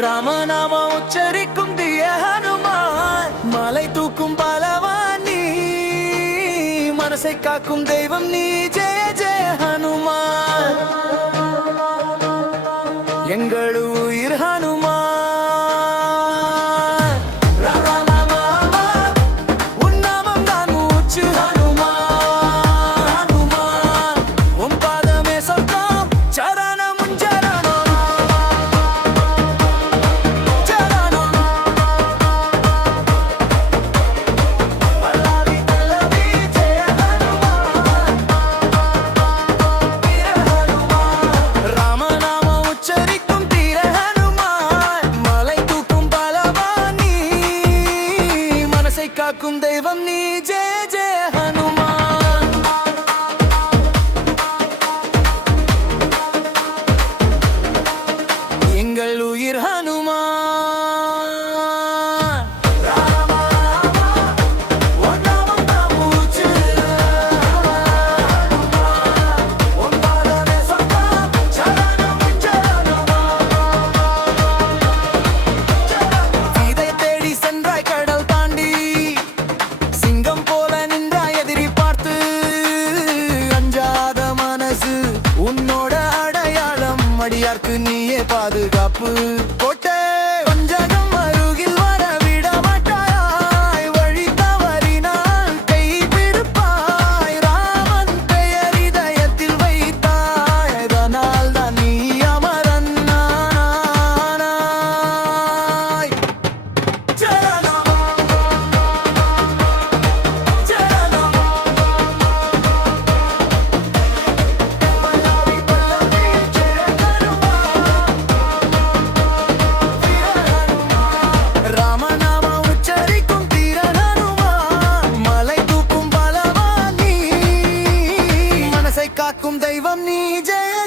ராமநாமம் உச்சரிக்கும் தீய ஹனுமான், மலை தூக்கும் பலவான் நீ, மனசை காக்கும் தெய்வம் நீ, ஜெய ஜெய ஹனுமான். எங்கள் உயிர் ஹனுமான். காக்கும் தெய்வம் நீ, ஜெய ஜெய ஹனுமான். எங்கள் உயிர் ஹனுமான். உன்னோட அடையாளம் அடியார்க்கு நீயே பாதுகாப்பு. கோட்டை கொஞ்சம் அருகில் வர விட மாட்டாய், வழி தவறினால் கை பிடிப்பாய். ராமன் பெயர் இதயத்தில் வைத்தாய், அதனால் தான் நீ அமரன் ஆனாய். காக்கும் தெய்வம் நீ, ஜெய